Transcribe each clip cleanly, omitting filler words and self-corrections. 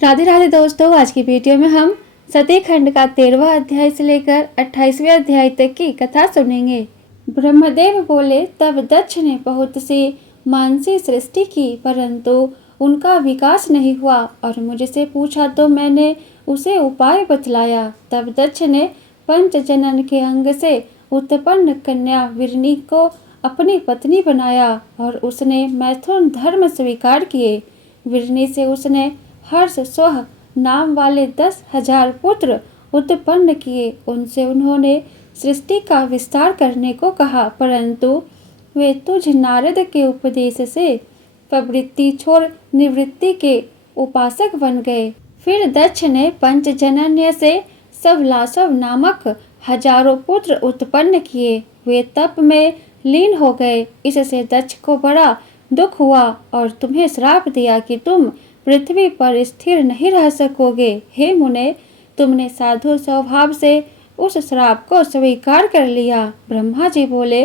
राधे राधे दोस्तों, आज की वीडियो में हम सती खंड का 13वां अध्याय से लेकर 28वें अध्याय तक की कथा सुनेंगे। ब्रह्मदेव बोले, तब दक्ष ने बहुत सी मानसी सृष्टि की, परंतु उनका विकास नहीं हुआ और मुझसे पूछा तो मैंने उसे उपाय बतलाया। तब दक्ष ने पंचजनन के अंग से उत्पन्न कन्या विरनी को अपनी पत्नी बनाया और उसने मैथुन धर्म स्वीकार किए। विरनी से उसने हर्ष सोह नाम वाले 10,000 पुत्र उत्पन्न किए। उनसे उन्होंने सृष्टि का विस्तार करने को कहा, परंतु वे तुझ नारद के उपदेश से प्रवृत्ति छोड़ निवृत्ति के उपासक बन गए। फिर दक्ष ने पंचजनन्य से सवलासव नामक हजारों पुत्र उत्पन्न किए। वे तप में लीन हो गए। इससे दक्ष को बड़ा दुख हुआ और तुम्हें श्राप दिया कि तुम पृथ्वी पर स्थिर नहीं रह सकोगे। हे मुने, तुमने साधु स्वभाव से उस श्राप को स्वीकार कर लिया। ब्रह्मा जी बोले,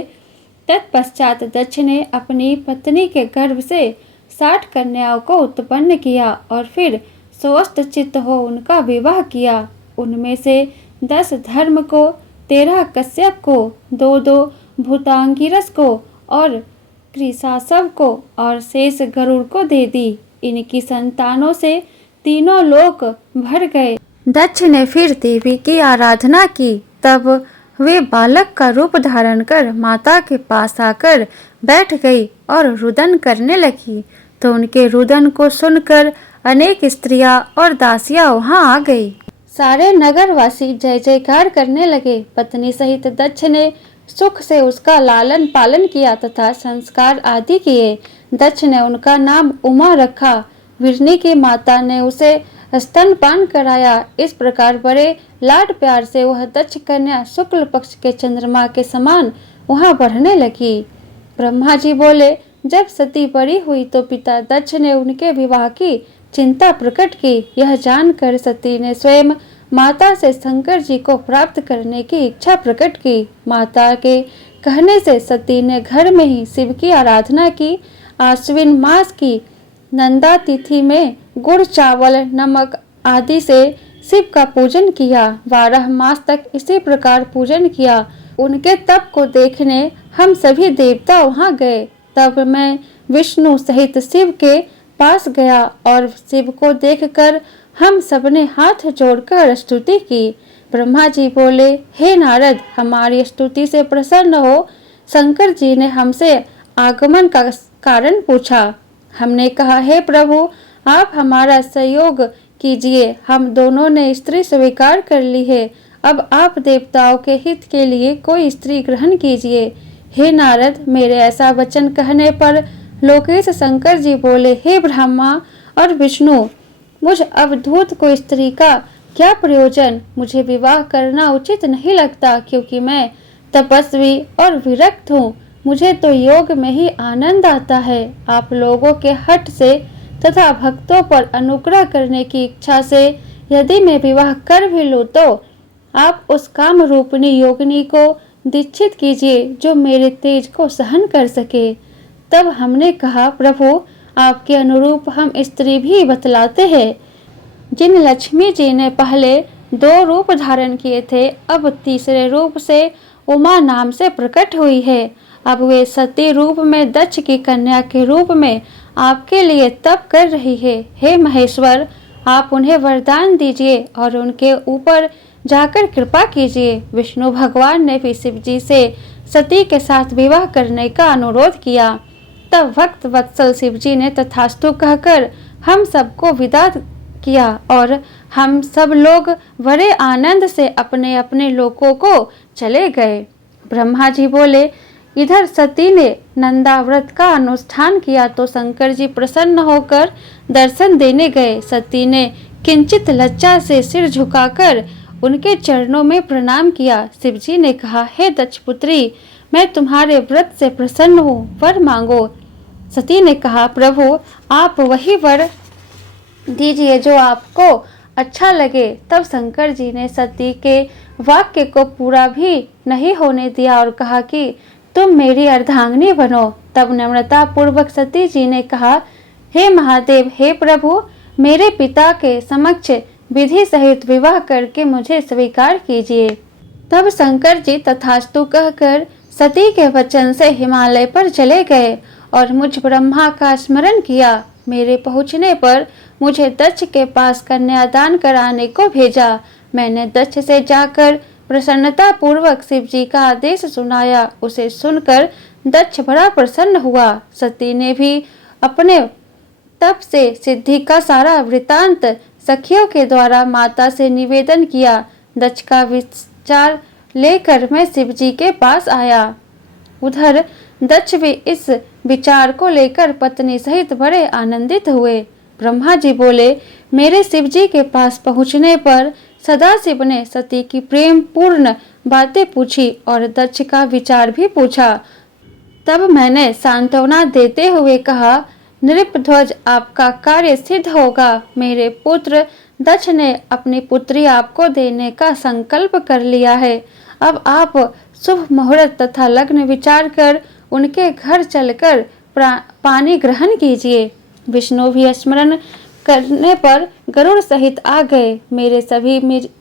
तत्पश्चात दक्ष ने अपनी पत्नी के गर्भ से 60 कन्याओं को उत्पन्न किया और फिर स्वस्थ चित्त हो उनका विवाह किया। उनमें से 10 धर्म को, 13 कश्यप को, 2 भूतांगिरस को और कृशासव को और शेष गरुड़ को दे दी। इनकी संतानों से तीनों लोक भर गए। दक्ष ने फिर देवी की आराधना की। तब वे बालक का रूप धारण कर माता के पास आकर बैठ गई और रुदन करने लगी। तो उनके रुदन को सुनकर अनेक स्त्रियां और दासियां वहां आ गई। सारे नगरवासी जय जयकार करने लगे। पत्नी सहित दक्ष ने सुख से उसका लालन पालन किया तथा संस्कार आदि किए। दक्ष ने उनका नाम उमा रखा। विरनी की माता ने उसे स्तनपान कराया। इस प्रकार बड़े लाड प्यार से वह दक्ष कन्या शुक्ल पक्ष के चंद्रमा के समान वहां बढ़ने लगी। ब्रह्मा जी बोले, जब सती बड़ी हुई तो पिता दक्ष ने उनके विवाह की चिंता प्रकट की। यह जानकर सती ने स्वयं माता से शंकर जी को प्राप्त करने की इच्छा प्रकट की। माता के कहने से सती ने घर में ही शिव की आराधना की। आश्विन मास की नंदा तिथि में गुड़, चावल, नमक आदि से शिव का पूजन किया। 12 मास तक इसी प्रकार पूजन किया। उनके तप को देखने हम सभी देवता वहां गए। तब मैं विष्णु सहित शिव के पास गया और शिव को देखकर हम सबने हाथ जोड़कर स्तुति की। ब्रह्मा जी बोले, हे नारद, हमारी स्तुति से प्रसन्न हो। शंकर जी ने हमसे आगमन का कारण पूछा। हमने कहा, हे प्रभु, आप हमारा सहयोग कीजिए। हम दोनों ने स्त्री स्वीकार कर ली है। अब आप देवताओं के हित के लिए कोई स्त्री ग्रहण कीजिए। हे नारद, मेरे ऐसा वचन कहने पर लोकेश शंकर जी बोले, हे ब्रह्मा और विष्णु, मुझ अवधूत को स्त्री का क्या प्रयोजन? मुझे विवाह करना उचित नहीं लगता, क्योंकि मैं तपस्वी और विरक्त हूँ। मुझे तो योग में ही आनंद आता है। आप लोगों के हट से तथा भक्तों पर अनुग्रह करने की इच्छा से यदि मैं विवाह कर भी लूँ तो आप उस काम रूपिणी योगिनी को दीक्षित कीजिए जो मेरे तेज को सहन कर सके। तब हमने कहा, प्रभु, आपके अनुरूप हम स्त्री भी बतलाते हैं। जिन लक्ष्मी जी ने पहले 2 रूप धारण किए थे, अब तीसरे रूप से उमा नाम से प्रकट हुई है। अब वे सती रूप में दक्ष की कन्या के रूप में आपके लिए तप कर रही है। हे महेश्वर, आप उन्हें वरदान दीजिए और उनके ऊपर जाकर कृपा कीजिए। विष्णु भगवान ने भी शिव जी से सती के साथ विवाह करने का अनुरोध किया। तब भक्त वत्सल शिव जी ने तथास्तु कहकर हम सबको विदा किया और हम सब लोग बड़े आनंद से अपने अपने लोकों को चले गए। ब्रह्मा जी बोले, इधर सती ने नंदा व्रत का अनुष्ठान किया तो शंकर जी प्रसन्न होकर दर्शन देने गए। सती ने किंचित लज्जा से सिर झुकाकर उनके चरणों में प्रणाम किया। शिव जी ने कहा, हे दक्ष पुत्री, मैं तुम्हारे व्रत से प्रसन्न हूँ, वर मांगो। सती ने कहा, प्रभु, आप वही वर दीजिए जो आपको अच्छा लगे। तब शंकर जी ने सती के वाक्य को पूरा भी नहीं होने दिया और कहा कि तुम मेरी अर्धांगिनी बनो। तब नम्रता पूर्वक सती जी ने कहा, हे महादेव, हे प्रभु, मेरे पिता के समक्ष विधि सहित विवाह करके मुझे स्वीकार कीजिए। तब शंकर जी तथास्तु कहकर सती के वचन से हिमालय पर चले गए और मुझ ब्रह्मा का स्मरण किया। मेरे पहुँचने पर मुझे दक्ष के पास कन्यादान कराने को भेजा। मैंने दक्ष से जाकर प्रसन्नता पूर्वक शिव जी का आदेश सुनाया। उसे सुनकर दक्ष बड़ा प्रसन्न हुआ। सती ने भी अपने तप से सिद्धि का सारा वृतांत सखियों के द्वारा माता से निवेदन किया। दक्ष का विचार लेकर मैं शिव जी के पास आया। उधर दक्ष भी इस विचार को लेकर पत्नी सहित बड़े आनंदित हुए। ब्रह्मा जी बोले, मेरे शिव जी के पास पहुँचने पर सदाशिव ने सती की प्रेम पूर्ण बातें पूछी और दक्ष का विचार भी पूछा। तब मैंने सांत्वना देते हुए कहा, नृपध्वज, आपका कार्य सिद्ध होगा। मेरे पुत्र दक्ष ने अपनी पुत्री आपको देने का संकल्प कर लिया है। अब आप शुभ मुहूर्त तथा लग्न विचार कर उनके घर चलकर पानी ग्रहण कीजिए। विष्णु भी स्मरण करने पर गरुड़ सहित आ गए। मेरे सभी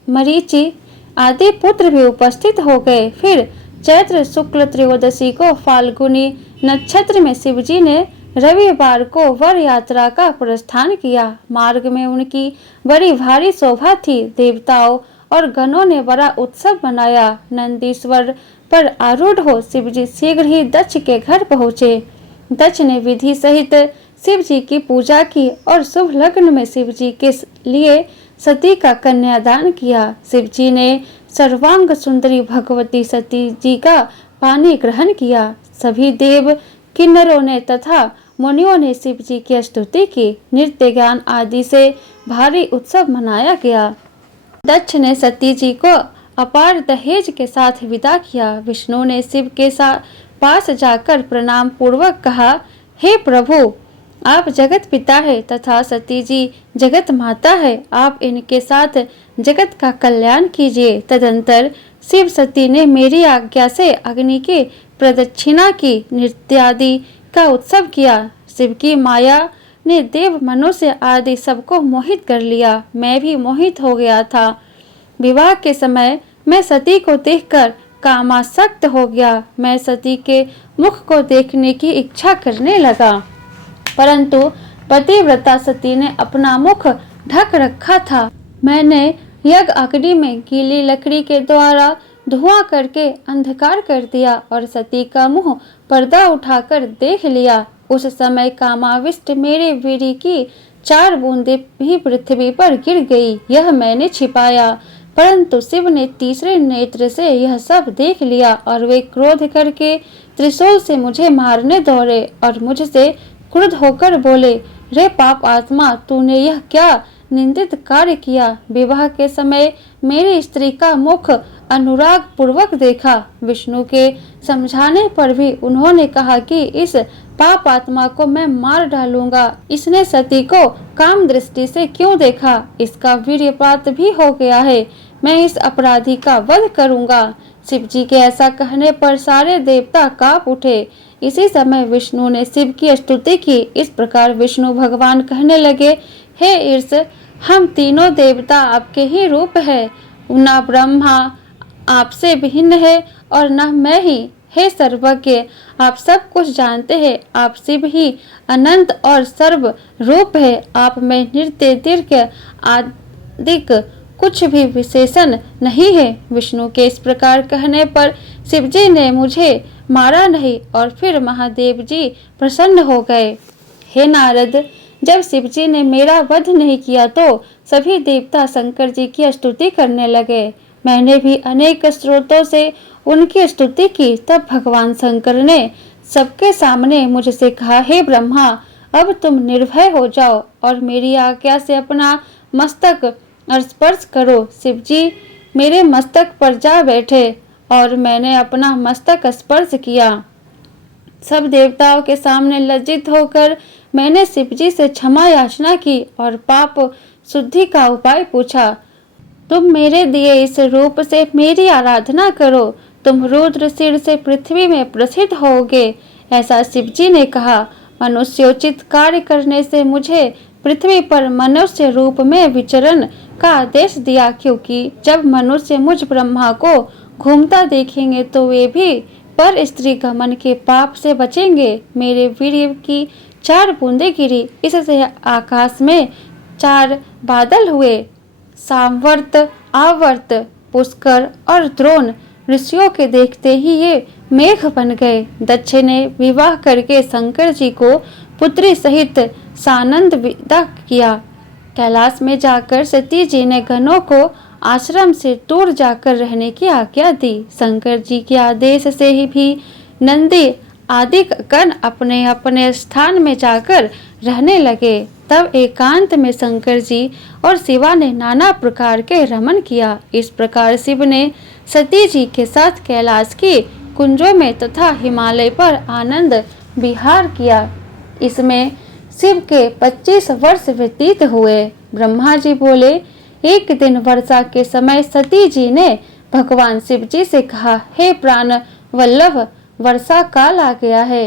मरीचि आदि पुत्र भी उपस्थित हो गए। फिर चैत्र शुक्ल त्रयोदशी को फाल्गुनी नक्षत्र में शिवजी ने रविवार को वर यात्रा का प्रस्थान किया। मार्ग में उनकी बड़ी भारी शोभा थी। देवताओं और गणों ने बड़ा उत्सव मनाया। नंदीश्वर पर आरूढ़ हो शिवजी शीघ्र ही दक्ष के घर पहुँचे। दक्ष ने विधि सहित शिव जी की पूजा की और शुभ लग्न में शिव जी के लिए सती का कन्यादान किया। शिव जी ने सर्वांग सुंदरी भगवती सती जी का पानी ग्रहण किया। सभी देव किन्नरों ने तथा मुनियों ने शिव जी की स्तुति की। नृत्य गान आदि से भारी उत्सव मनाया गया। दक्ष ने सती जी को अपार दहेज के साथ विदा किया। विष्णु ने शिव के पास जाकर प्रणाम पूर्वक कहा, हे प्रभु, आप जगत पिता है तथा सती जी जगत माता है। आप इनके साथ जगत का कल्याण कीजिए। तदंतर शिव सती ने मेरी आज्ञा से अग्नि की प्रदक्षिणा की। नृत्यादि का उत्सव किया। शिव की माया ने देव मनुष्य आदि सबको मोहित कर लिया। मैं भी मोहित हो गया था। विवाह के समय मैं सती को देखकर कामासक्त हो गया। मैं सती के मुख को देखने की इच्छा करने लगा, परंतु पतिव्रता सती ने अपना मुख ढक रखा था। मैंने यज्ञ अग्नि में गीली लकड़ी के द्वारा धुआं करके अंधकार कर दिया और सती का मुंह पर्दा उठाकर देख लिया। उस समय कामाविष्ट मेरे वीर्य की 4 बूंदें भी पृथ्वी पर गिर गई। यह मैंने छिपाया, परंतु शिव ने तीसरे नेत्र से यह सब देख लिया और वे क्रोध करके त्रिशूल से मुझे मारने दौड़े और मुझसे क्रुद्ध होकर बोले, रे पाप आत्मा, तूने यह क्या निंदित कार्य किया। विवाह के समय मेरी स्त्री का मुख अनुराग पूर्वक देखा। विष्णु के समझाने पर भी उन्होंने कहा कि इस पाप आत्मा को मैं मार डालूंगा। इसने सती को काम दृष्टि से क्यों देखा। इसका वीर्यपात भी हो गया है। मैं इस अपराधी का वध करूंगा। शिव जी के ऐसा कहने पर सारे देवता कांप उठे। इसी समय विष्णु ने शिव की स्तुति की। इस प्रकार विष्णु भगवान कहने लगे, हे ईर्ष, हम तीनों देवता आपके ही रूप है। न ब्रह्मा आपसे भिन्न है और न मैं ही। हे सर्वज्ञ, आप सब कुछ जानते हैं। आप शिव ही अनंत और सर्व रूप है। आप में नृत्य दीर्घ आदिक कुछ भी विशेषण नहीं है। विष्णु के इस प्रकार कहने पर शिवजी ने मुझे मारा नहीं और फिर महादेव जी प्रसन्न हो गए। हे नारद, जब शिवजी ने मेरा वध नहीं किया तो सभी देवता शंकर जी की स्तुति करने लगे। मैंने भी अनेक स्रोतों से उनकी स्तुति की। तब भगवान शंकर ने सबके सामने मुझसे कहा, हे ब्रह्मा, अब तुम निर्भय हो जाओ और मेरी आज्ञा से अपना मस्तक स्पर्श करो। शिवजी मेरे मस्तक पर जा बैठे और मैंने अपना मस्तक स्पर्श किया। सब देवताओं के सामने लज्जित होकर मैंने शिवजी से क्षमा याचना की और पाप शुद्धि का उपाय पूछा। तुम मेरे दिए इस रूप से मेरी आराधना करो। तुम रुद्र सिर से पृथ्वी में प्रसिद्ध होगे, ऐसा शिवजी ने कहा। मनुष्योचित कार्य करने से मुझे पृथ्वी पर मनुष्य रूप में विचरण का आदेश दिया, क्योंकि जब मनुष्य मुझ ब्रह्मा को घूमता देखेंगे तो वे भी पर स्त्री गमन के पाप से बचेंगे। मेरे वीर्य की 4 बूंदें गिरी, इससे आकाश में 4 बादल हुए। सामवर्त, आवर्त, पुष्कर और द्रोण ऋषियों के देखते ही ये मेघ बन गए। दक्ष ने विवाह करके शंकर जी को पुत्री सहित सानंद विदा किया। कैलाश में जाकर सती जी ने गणों को आश्रम से दूर जाकर रहने की आज्ञा दी। शंकर जी के आदेश से ही भी नंदी आदि गण अपने अपने स्थान में जाकर रहने लगे। तब एकांत में शंकर जी और शिवा ने नाना प्रकार के रमन किया। इस प्रकार शिव ने सती जी के साथ कैलाश की कुंजों में तथा हिमालय पर आनंद विहार किया। इसमें शिव के 25 वर्ष व्यतीत हुए। ब्रह्मा जी बोले, एक दिन वर्षा के समय सती जी ने भगवान शिव जी से कहा, हे प्राण वल्लभ, वर्षा काल आ गया है।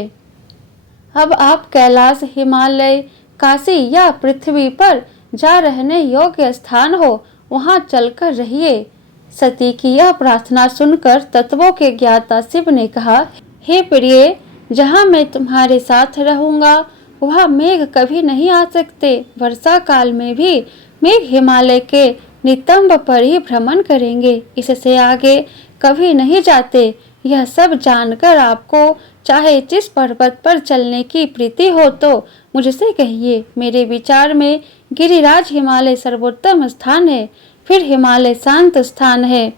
अब आप कैलाश, हिमालय, काशी या पृथ्वी पर जा रहने योग्य स्थान हो, वहां चलकर रहिए। सती की यह प्रार्थना सुनकर तत्वों के ज्ञाता शिव ने कहा, हे प्रिय, जहाँ मैं तुम्हारे साथ रहूंगा वह मेघ कभी नहीं आ सकते। वर्षा काल में भी मेघ हिमालय के नितंब पर ही भ्रमण करेंगे, इससे आगे कभी नहीं जाते। यह सब जानकर आपको चाहे जिस पर्वत पर चलने की प्रीति हो तो मुझसे कहिए। मेरे विचार में गिरिराज हिमालय सर्वोत्तम स्थान है। फिर हिमालय शांत स्थान है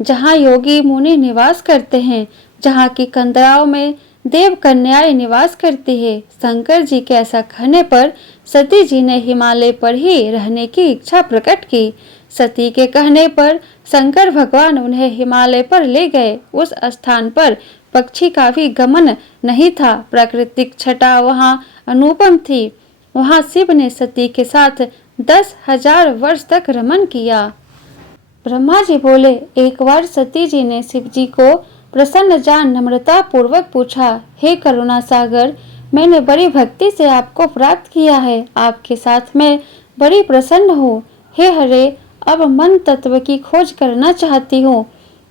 जहाँ योगी मुनि निवास करते हैं, जहाँ की कंदराओं में देव कन्याएं निवास करती है। शंकर जी के ऐसा कहने पर सती जी ने हिमालय पर ही रहने की इच्छा प्रकट की। सती के कहने पर शंकर भगवान उन्हें हिमालय पर ले गए। उस स्थान पर पक्षी का भी गमन नहीं था। प्राकृतिक छटा वहाँ अनुपम थी। वहाँ शिव ने सती के साथ 10,000 वर्ष तक रमन किया। ब्रह्मा जी बोले, एक बार सती जी ने शिव जी को प्रसन्न जान नम्रता पूर्वक पूछा, हे करुणा सागर, मैंने बड़ी भक्ति से आपको प्राप्त किया है। आपके साथ मैं बड़ी प्रसन्न हूँ। हे हरे, अब मन तत्व की खोज करना चाहती हूँ।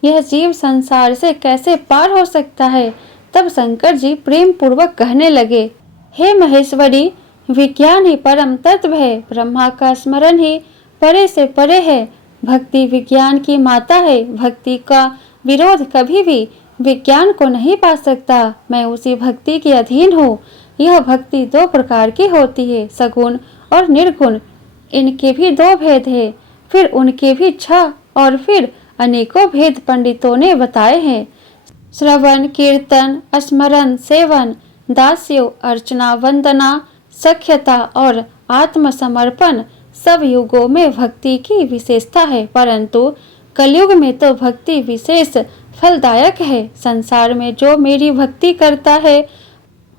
यह जीव संसार से कैसे पार हो सकता है? तब शंकर जी प्रेम पूर्वक कहने लगे, हे महेश्वरी, विज्ञान ही परम तत्व है। ब्रह्मा का स्मरण ही परे से परे है। भक्ति विज्ञान की माता है। भक्ति का विरोध कभी भी विज्ञान को नहीं पा सकता। मैं उसी भक्ति के अधीन हूँ। यह भक्ति 2 प्रकार की होती है, सगुण और निर्गुण। इनके भी 2 भेद है, फिर उनके भी 6 और फिर अनेकों भेद पंडितों ने बताए हैं। श्रवण, कीर्तन, स्मरण, सेवन, दास्यो, अर्चना, वंदना, सख्यता और आत्मसमर्पण सब युगों में भक्ति की विशेषता है, परंतु कलयुग में तो भक्ति विशेष फलदायक है। संसार में जो मेरी भक्ति करता है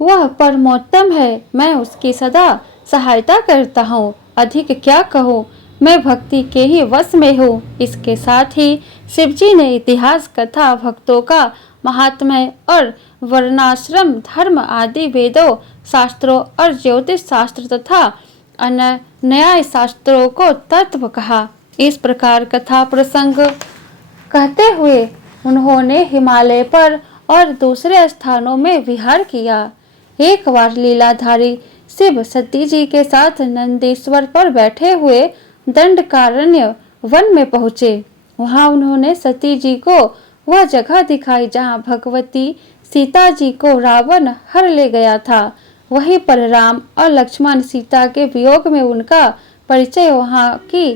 वह परमोत्तम है। मैं उसकी सदा सहायता करता हूँ। अधिक क्या कहूँ, मैं भक्ति के ही वश में हूँ। इसके साथ ही शिवजी ने इतिहास, कथा, भक्तों का महात्म्य और वर्णाश्रम धर्म आदि वेदों, शास्त्रों और ज्योतिष शास्त्र तथा अन्य न्याय शास्त्रों को तत्व कहा। इस प्रकार कथा प्रसंग कहते हुए उन्होंने हिमालय पर और दूसरे स्थानों में विहार किया। एक बार लीलाधारी शिव सती जी के साथ नंदीश्वर पर बैठे हुए दंडकारण्य वन में पहुँचे। वहाँ उन्होंने सती जी को वह जगह दिखाई जहाँ भगवती सीता जी को रावण हर ले गया था। वहीं पर राम और लक्ष्मण सीता के वियोग में उनका परिचय वहाँ की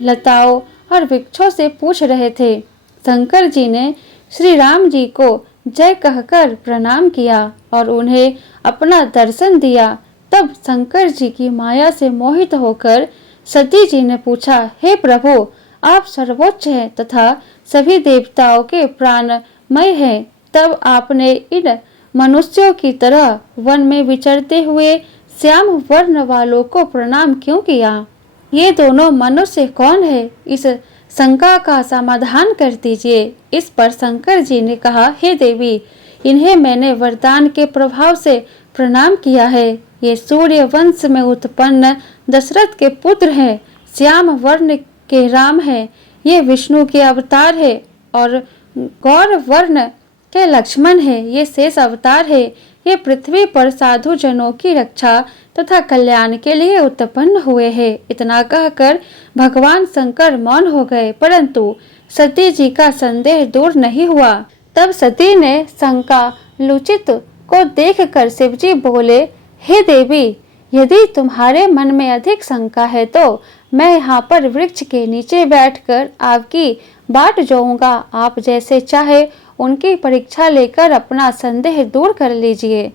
लताओं और वृक्षों से पूछ रहे थे। शंकर जी ने श्री राम जी को जय कहकर प्रणाम किया और उन्हें अपना दर्शन दिया। तब शंकर जी की माया से मोहित होकर सती जी ने पूछा, हे प्रभु, आप सर्वोच्च हैं तथा सभी देवताओं के प्राणमय हैं। तब आपने इन मनुष्यों की तरह वन में विचरते हुए श्याम वर्ण वालों को प्रणाम क्यों किया? ये दोनों मनुष्य कौन है? इस शंका का समाधान कर दीजिए। इस पर शंकर जी ने कहा, हे देवी, इन्हें मैंने वरदान के प्रभाव से प्रणाम किया है। ये सूर्य वंश में उत्पन्न दशरथ के पुत्र हैं, श्याम वर्ण के राम हैं, ये विष्णु के अवतार है और गौर वर्ण के लक्ष्मण है, ये शेष अवतार है, ये पृथ्वी पर साधु जनों की रक्षा तथा कल्याण के लिए उत्पन्न हुए हैं। इतना कहकर भगवान शंकर मौन हो गए, परंतु सती जी का संदेह दूर नहीं हुआ। तब सती ने शंका लुचित को देखकर शिवजी बोले, हे देवी, यदि तुम्हारे मन में अधिक शंका है तो मैं यहाँ पर वृक्ष के नीचे बैठकर आपकी बाट जोऊंगा। आप जैसे चाहे उनकी परीक्षा लेकर अपना संदेह दूर कर लीजिए।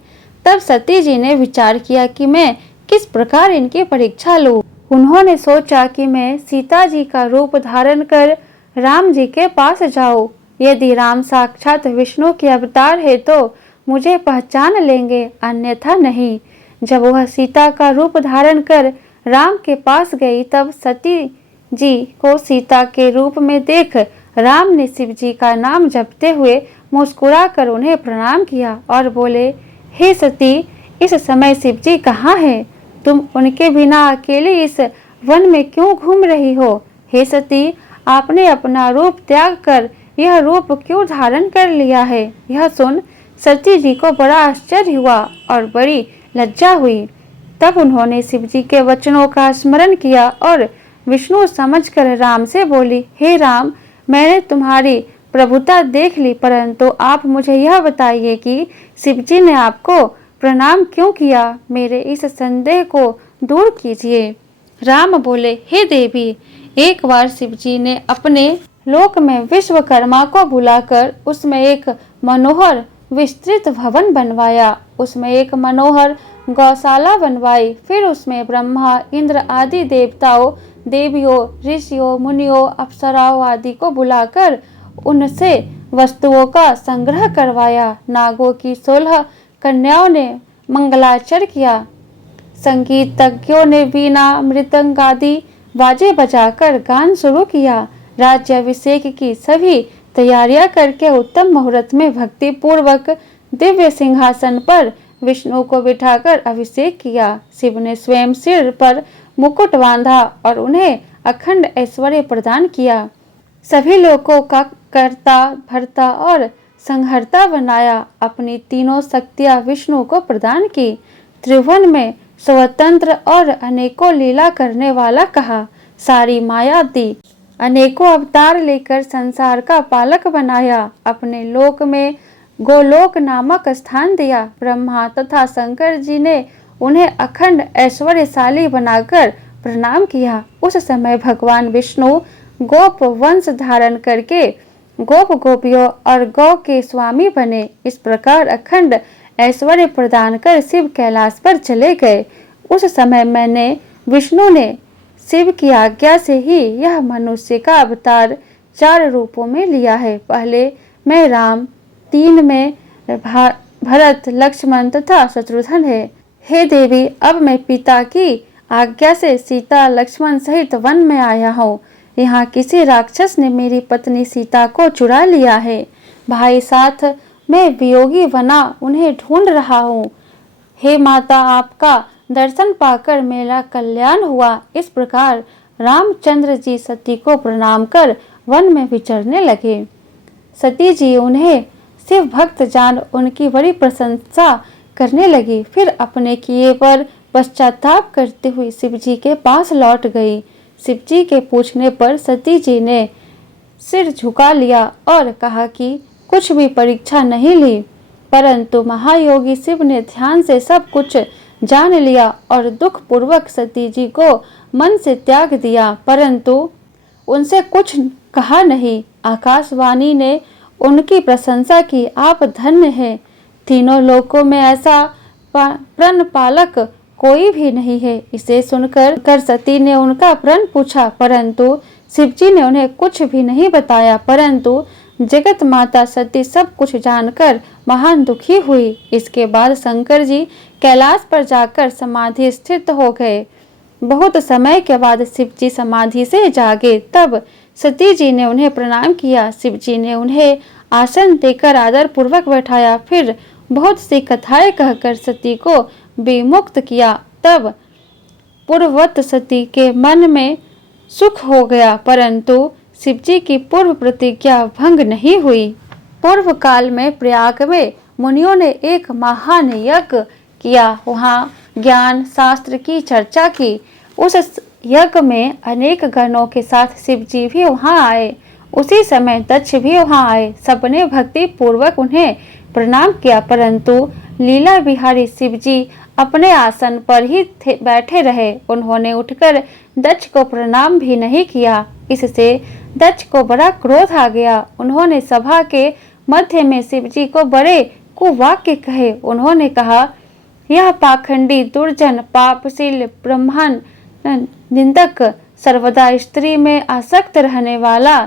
तब सती जी ने विचार किया कि मैं किस प्रकार इनकी परीक्षा लूं। उन्होंने सोचा कि मैं सीता जी का रूप धारण कर राम जी के पास जाऊं। यदि राम साक्षात विष्णु के अवतार है तो मुझे पहचान लेंगे, अन्यथा नहीं। जब वह सीता का रूप धारण कर राम के पास गई, तब सती जी को सीता के रूप में देख राम ने शिव जी का नाम जपते हुए मुस्कुराकर उन्हें प्रणाम किया और बोले, हे सती, इस समय शिव जी कहाँ हैं? तुम उनके बिना अकेले इस वन में क्यों घूम रही हो? हे सती, आपने अपना रूप त्याग कर यह रूप क्यों धारण कर लिया है? यह सुन सती जी को बड़ा आश्चर्य हुआ और बड़ी लज्जा हुई। तब उन्होंने शिव जी के वचनों का स्मरण किया और विष्णु समझकर राम से बोली, हे राम, मैंने तुम्हारी प्रभुता देख ली, परंतु आप मुझे यह बताइए कि शिव जी ने आपको प्रणाम क्यों किया? मेरे इस संदेह को दूर कीजिए। राम बोले, हे देवी, एक बार शिव जी ने अपने लोक में विश्वकर्मा को बुलाकर उसमें एक मनोहर विस्तृत भवन बनवाया। उसमें एक मनोहर गौशाला बनवाई। फिर उसमें ब्रह्मा, इंद्र आदि देवताओं, देवियों, ऋषियों, मुनियों, अप्सराओं आदि को बुलाकर उनसे वस्तुओं का संग्रह करवाया। नागों की 16 कन्याओं ने मंगलाचरण किया। संगीतज्ञों ने वीणा, मृदंग आदि बाजे बजाकर गान शुरू किया। राज्याभिषेक की सभी तैयारियां करके उत्तम मुहूर्त में भक्ति पूर्वक दिव्य सिंहासन पर विष्णु को बिठाकर अभिषेक किया। शिव ने स्वयं सिर पर मुकुट बांधा और उन्हें अखंड ऐश्वर्य प्रदान किया। सभी लोगों का कर्ता, भर्ता और संहर्ता बनाया। अपनी तीनों शक्तियां विष्णु को प्रदान की। त्रिभुवन में स्वतंत्र और अनेकों लीला करने वाला कहा। सारी माया दी। अनेकों अवतार लेकर संसार का पालक बनाया। अपने लोक में गोलोक नामक स्थान दिया। ब्रह्मा तथा शंकर जी ने उन्हें अखंड ऐश्वर्यशाली बनाकर प्रणाम किया। उस समय भगवान विष्णु गोप वंश धारण करके गोप गोपियों और गौ के स्वामी बने। इस प्रकार अखंड ऐश्वर्य प्रदान कर शिव कैलाश पर चले गए। उस समय मैंने विष्णु ने शिव की आज्ञा से ही यह मनुष्य का अवतार 4 रूपों में लिया है। पहले मैं राम, 3 में भरत, लक्ष्मण तथा शत्रुघ्न है। हे देवी, अब मैं पिता की आज्ञा से सीता, लक्ष्मण सहित वन में आया हूँ। यहाँ किसी राक्षस ने मेरी पत्नी सीता को चुरा लिया है। भाई साथ मैं वियोगी बना उन्हें ढूंढ रहा हूँ। हे माता, आपका दर्शन पाकर मेरा कल्याण हुआ। इस प्रकार रामचंद्र जी सती को प्रणाम कर वन में विचरने लगे। सती जी उन्हें शिव भक्त जान उनकी बड़ी प्रशंसा करने लगी। फिर अपने किए पर पश्चाताप करते हुए शिव जी के पास लौट गई। शिव जी के पूछने पर सती जी ने सिर झुका लिया और कहा कि कुछ भी परीक्षा नहीं ली, परंतु महायोगी शिव ने ध्यान से सब कुछ जान लिया और दुख पूर्वक सती जी को मन से त्याग दिया, परंतु उनसे कुछ कहा नहीं। आकाशवाणी ने उनकी प्रशंसा की, आप धन्य हैं। तीनों लोकों में ऐसा प्रण पालक कोई भी नहीं है। इसे सुनकर सती ने उनका प्रण पूछा, परंतु शिवजी ने उन्हें कुछ भी नहीं बताया। परंतु जगत माता सती सब कुछ जानकर महान दुखी हुई। इसके बाद शंकर जी कैलाश पर जाकर समाधि स्थित हो गए। बहुत समय के बाद शिव जी समाधि से जागे। तब सती जी ने उन्हें प्रणाम किया। शिव जी ने उन्हें आसन देकर आदर पूर्वक बैठाया। फिर बहुत सी कथाएं कहकर सती को विमुक्त किया। तब पूर्ववत सती के मन में सुख हो गया, परंतु शिवजी की पूर्व प्रतिज्ञा भंग नहीं हुई। पूर्व काल में प्रयाग में मुनियों ने एक महान यज्ञ किया, वहाँ ज्ञान शास्त्र की चर्चा की। उस यज्ञ में अनेक गणों के साथ शिवजी भी वहाँ आए। उसी समय दक्ष भी वहाँ आए। सबने भक्ति पूर्वक उन्हें प्रणाम किया, परंतु लीला बिहारी शिवजी अपने आसन पर ही बैठे रहे। उन्होंने उठकर दक्ष को प्रणाम भी नहीं किया। इससे दक्ष को बड़ा क्रोध आ गया। उन्होंने सभा के मध्य में शिवजी को बड़े कुवाक्य कहे। उन्होंने कहा, यह पाखंडी, दुर्जन, पापशील, ब्राह्मण निंदक, सर्वदा स्त्री में आसक्त रहने वाला,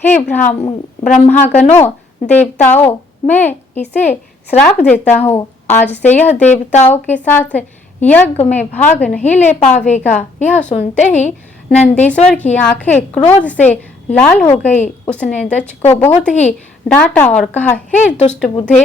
हे ब्रह्मागणों, देवताओं, मैं इसे श्राप देता हूँ। आज से यह देवताओं के साथ यज्ञ में भाग नहीं ले पावेगा। यह सुनते ही नंदीश्वर की आंखें क्रोध से लाल हो गई। उसने दक्ष को बहुत ही डांटा और कहा, हे दुष्ट बुद्धे,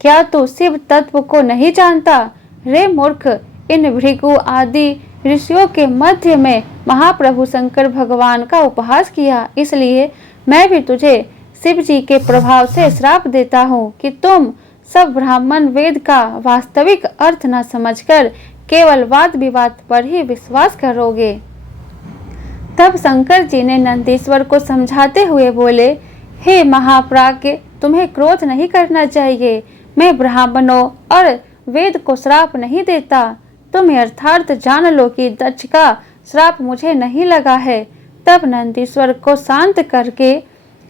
क्या तू शिव तत्व को नहीं जानता? रे मूर्ख, इन भृगु आदि ऋषियों के मध्य में महाप्रभु शंकर भगवान का उपहास किया, इसलिए मैं भी तुझे शिव जी के प्रभाव से श्राप देता हूँ कि तुम सब ब्राह्मण वेद का वास्तविक अर्थ न समझकर केवल वाद विवाद पर ही विश्वास करोगे। तब शंकर जी ने नंदीश्वर को समझाते हुए बोले, हे महाप्राज्ञ, तुम्हें क्रोध नहीं करना चाहिए। मैं ब्राह्मणों और वेद को श्राप नहीं देता। तुम यथार्थ जान लो कि दक्ष का श्राप मुझे नहीं लगा है। तब नंदीश्वर को शांत करके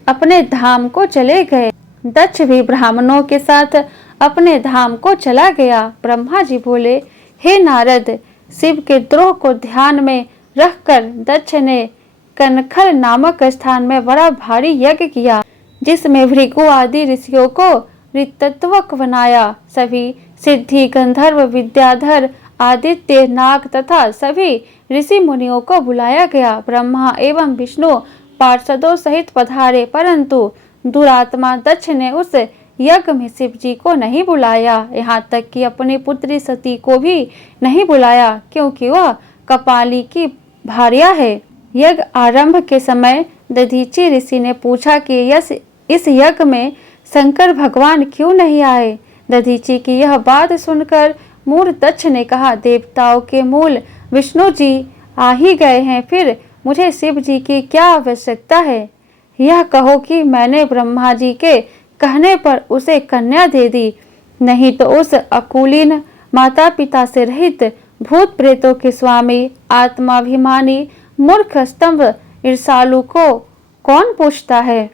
अपने धाम को चले गए। दक्ष भी ब्राह्मणों के साथ अपने धाम को चला गया। ब्रह्मा जी बोले, हे नारद, शिव के द्रोह को ध्यान में रखकर दक्ष ने कनखल नामक स्थान में बड़ा भारी यज्ञ किया, जिसमें भृगु आदि ऋषियों को ऋतत्वक बनाया। सभी सिद्धि, गंधर्व, विद्याधर, आदित्य, नाग तथा सभी ऋषि मुनियों को बुलाया गया। ब्रह्मा एवं विष्णु पार्षदों सहित पधारे, परंतु दुरात्मा दक्ष ने उस यज्ञ में शिव जी को नहीं बुलाया। यहाँ तक कि अपनी पुत्री सती को भी नहीं बुलाया, क्योंकि वह कपाली की भार्या है। यज्ञ आरंभ के समय दधीचि ऋषि ने पूछा कि इस यज्ञ में शंकर भगवान क्यों नहीं आए? दधीचि की यह बात सुनकर मूढ़ दक्ष ने कहा, देवताओं के मूल विष्णु जी आ ही गए हैं, फिर मुझे शिव जी की क्या आवश्यकता है? यह कहो कि मैंने ब्रह्मा जी के कहने पर उसे कन्या दे दी, नहीं तो उस अकुलीन माता पिता से रहित भूत प्रेतों के स्वामी आत्माभिमानी मूर्ख स्तंभ ईर्षालु को कौन पूछता है?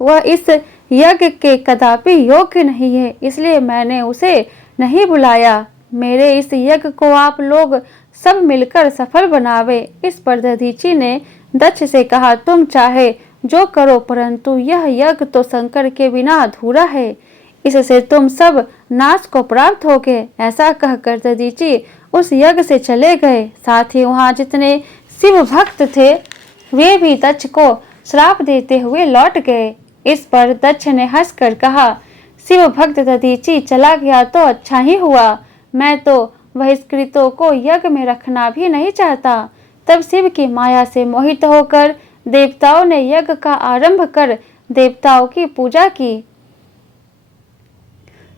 वह इस यज्ञ के कदापि योग्य नहीं है, इसलिए मैंने उसे नहीं बुलाया। मेरे इस यज्ञ को आप लोग सब मिलकर सफल बनावे। इस पर दधीचि ने दक्ष से कहा, तुम चाहे जो करो, परंतु यह यज्ञ तो शंकर के बिना अधूरा है, इससे तुम सब नाश को प्राप्त होगे। ऐसा कहकर दधीचि उस यज्ञ से चले गए। साथ ही वहाँ जितने शिव भक्त थे वे भी दक्ष को श्राप देते हुए लौट गए। इस पर दक्ष ने हंसकर कहा, शिव भक्त दधीचि चला गया तो अच्छा ही हुआ, मैं तो बहिष्कृतों को यज्ञ में रखना भी नहीं चाहता। तब शिव की माया से मोहित होकर देवताओं ने यज्ञ का आरंभ कर देवताओं की पूजा की।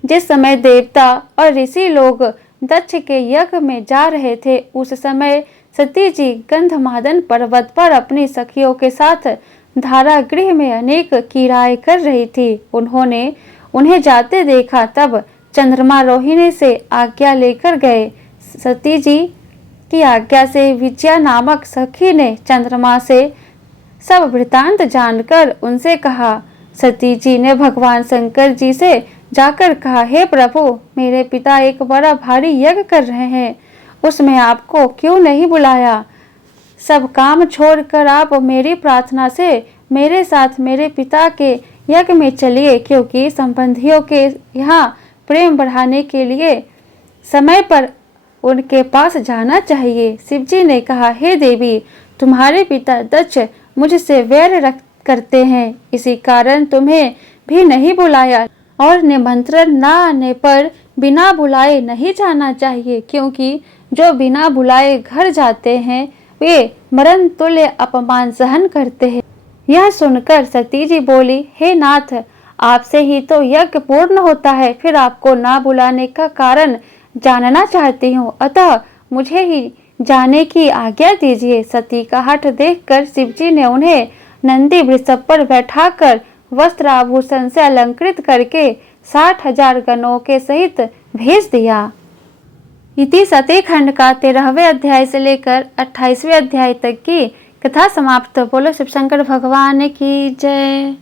जिस समय देवता और ऋषि लोग दक्ष के यज्ञ में जा रहे थे, उस समय सती जी गंधमादन पर्वत पर अपनी सखियों के साथ धारागृह में अनेक क्रीड़ाएं कर रही थी। उन्होंने उन्हें जाते देखा, तब चंद्रमा रोहिणी से आज्ञा लेकर गए। सती जी की आज्ञा से विजया नामक सखी ने चंद्रमा से सब वृतांत जानकर उनसे कहा। सती जी ने भगवान शंकर जी से जाकर कहा, हे प्रभु, मेरे पिता एक बड़ा भारी यज्ञ कर रहे हैं, उसमें आपको क्यों नहीं बुलाया? सब काम छोड़कर आप मेरी प्रार्थना से मेरे साथ मेरे पिता के यज्ञ में चलिए, क्योंकि संबंधियों के यहाँ प्रेम बढ़ाने के लिए समय पर उनके पास जाना चाहिए। शिवजी ने कहा, हे देवी, तुम्हारे पिता दक्ष मुझसे वैर करते हैं, इसी कारण तुम्हें भी नहीं बुलाया, और निमंत्रण न आने पर बिना बुलाए नहीं जाना चाहिए, क्योंकि जो बिना बुलाए घर जाते हैं वे मरण तुल्य अपमान सहन करते हैं। यह सुनकर सती जी बोली, हे नाथ, आपसे ही तो यज्ञ पूर्ण होता है, फिर आपको ना बुलाने का कारण जानना चाहती हूँ, अतः मुझे ही जाने की आज्ञा दीजिए। सती का हठ देखकर शिवजी ने उन्हें नंदी वृषभ पर बैठाकर वस्त्र आभूषण से अलंकृत करके 60,000 गणों के सहित भेज दिया। इति सती खंड का 13वें अध्याय से लेकर 28वें अध्याय तक की कथा समाप्त। बोलो शिव शंकर भगवान की जय।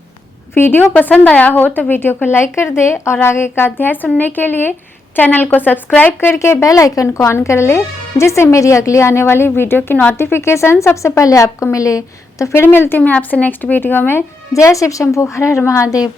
वीडियो पसंद आया हो तो वीडियो को लाइक कर दे और आगे का अध्याय सुनने के लिए चैनल को सब्सक्राइब करके बेल आइकन को ऑन कर ले, जिससे मेरी अगली आने वाली वीडियो की नोटिफिकेशन सबसे पहले आपको मिले। तो फिर मिलती हूँ मैं आपसे नेक्स्ट वीडियो में। जय शिव शंभू, हर हर महादेव।